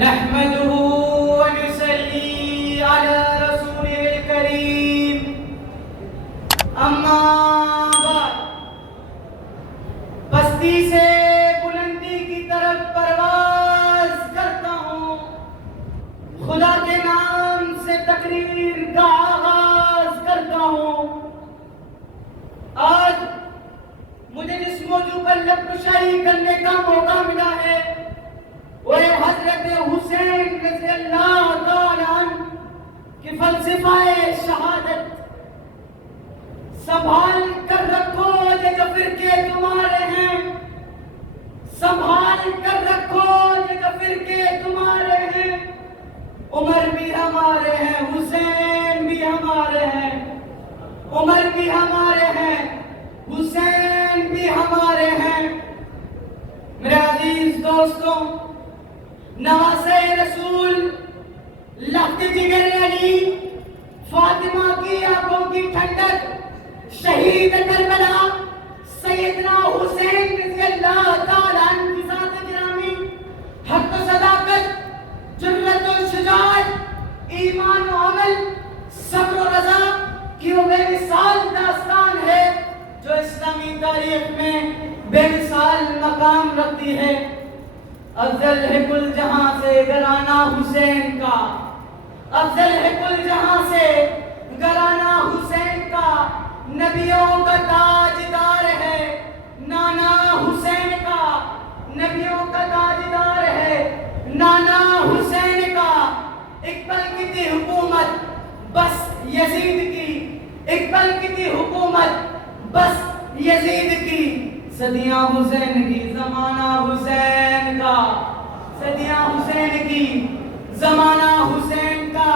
نحمده ونصلي على رسوله الكريم اما بعد پستی سے بلندی کی طرف پرواز کرتا ہوں. خدا کے نام سے تقریر کا آغاز کرتا ہوں. آج مجھے جس موضوع پر لب کشائی کرنے کا موقع ملا ہے وہ حضرت حسین رضی اللہ تعالی عنہ کی فلسفہ شہادت. سنبھال کر رکھو یہ جو فرقے تمہارے ہیں، سنبھال کر رکھو یہ جو فرقے تمہارے ہیں. عمر بھی ہمارے ہیں، حسین بھی ہمارے ہیں. عمر بھی ہمارے ہیں، حسین بھی ہمارے ہیں. میرے عزیز دوستوں، نواسے رسول، لخت جگر علی، فاطمہ کی آنکھوں کی ٹھنڈک، شہید کربلا سیدنا حسین رضی اللہ تعالیٰ عنہ کی ذات گرامی، حق و صداقت، جرأت و شجاعت، ایمان و عمل، صبر و رضا کی وہ بے مثال داستان ہے جو اسلامی تاریخ میں بے مثال مقام رکھتی ہے. افضل ہے کل جہاں سے گھرانہ حسین کا، افضل ہے کل جہاں سے گھرانہ حسین کا. نبیوں کا تاجدار ہے نانا حسین کا، نبیوں کا تاجدار ہے نانا حسین کا. ایک پل کی تھی حکومت بس یزید کی، ایک پل کی تھی حکومت بس یزید کی. صدیاں حسین کی، زمانہ حسین کا، صدیاں حسین کی، زمانہ حسین کا.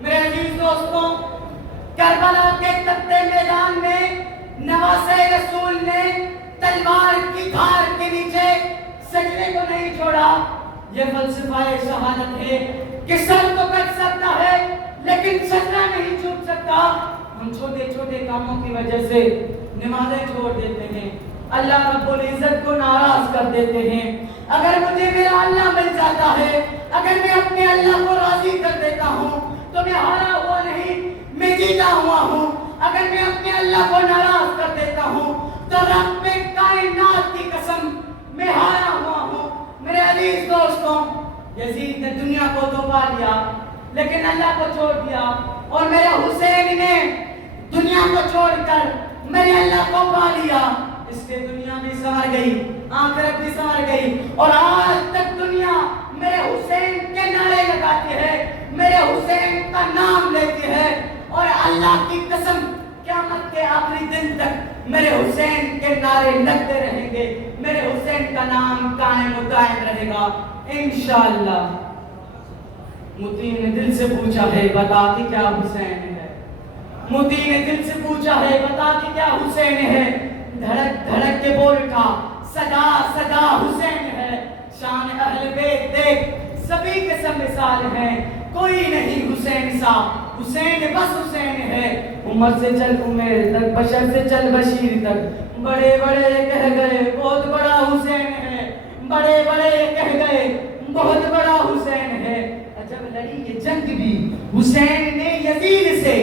میرے عزیز دوستوں، کربلا کے تپتے میدان میں نواسے رسول نے تلوار کی دھار کے نیچے سجدے کو نہیں چھوڑا. یہ فلسفہ شہادت ہے کہ سر تو کٹ سکتا ہے لیکن سجدہ نہیں چھوٹ سکتا. ہم چھوٹے چھوٹے کاموں کی وجہ سے نمازیں چھوڑ دیتے ہیں، اللہ رب العزت کو ناراض کر دیتے ہیں. اگر مجھے میرا اللہ مل جاتا ہے، اگر میں اپنے اللہ کو راضی کر دیتا ہوں تو میں ہارا ہوا نہیں، میں جیتا ہوا ہوں. اگر میں اپنے اللہ کو ناراض کر دیتا ہوں تو رب کائنات کی قسم میں ہارا ہوا ہوں. میرے عزیز دوستوں، یزید نے دنیا کو تو پا لیا لیکن اللہ کو چھوڑ دیا، اور میرے حسین نے دنیا کو چھوڑ کر میرے اللہ کو پا لیا. اس سے دنیا بھی سنور گئی، آخرت بھی سنور گئی، اور آج تک دنیا میرے حسین کے نعرے لگاتی ہے، میرے حسین کا نام لیتی ہے. اور اللہ کی قسم قیامت کے آخری دن تک میرے حسین کے نعرے لگتے رہیں گے، میرے حسین کا نام قائم و دائم رہے گا انشاءاللہ. موتی نے دل سے پوچھا ہے بتاتی کیا حسین ہے، موتی نے دل سے پوچھا ہے بتاتی کیا حسین ہے. دھڑک دھڑک کے بول کا صدا صدا حسین ہے. شان اہل بیت دیکھ سبھی کے سب مثال ہیں، کوئی نہیں حسین سا، حسین بس حسین ہے. عمر سے چل عمر تک، بشر سے چل بشیر تک، بڑے بڑے کہہ گئے بہت بڑا حسین ہے، بڑے بڑے کہہ گئے بہت بڑا حسین ہے. عجب لڑی یہ جنگ بھی حسین نے یزید سے،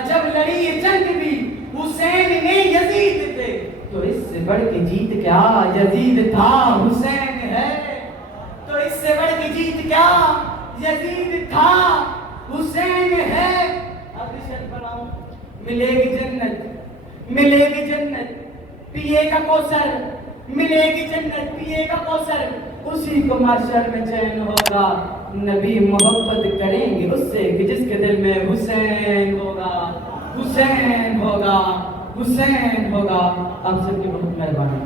عجب لڑی یہ جنگ بھی حسین نے یزید سے. تو اس سے بڑھ کے جیت کیا یزید تھا حسین ہے، تو اس سے بڑھ کے جیت کیا یزید تھا حسین ہے. اب ارشاد بناؤں، ملے گی جنت، ملے گی جنت پیے کا کوثر، ملے گی جنت پیے کا کوثر، اسی کو محشر میں چین ہوگا. نبی محبت کریں گے اس سے کہ جس کے دل میں حسین ہوگا، حسین ہوگا، حسین ہوگا. آپ سب کی بہت مہربانی.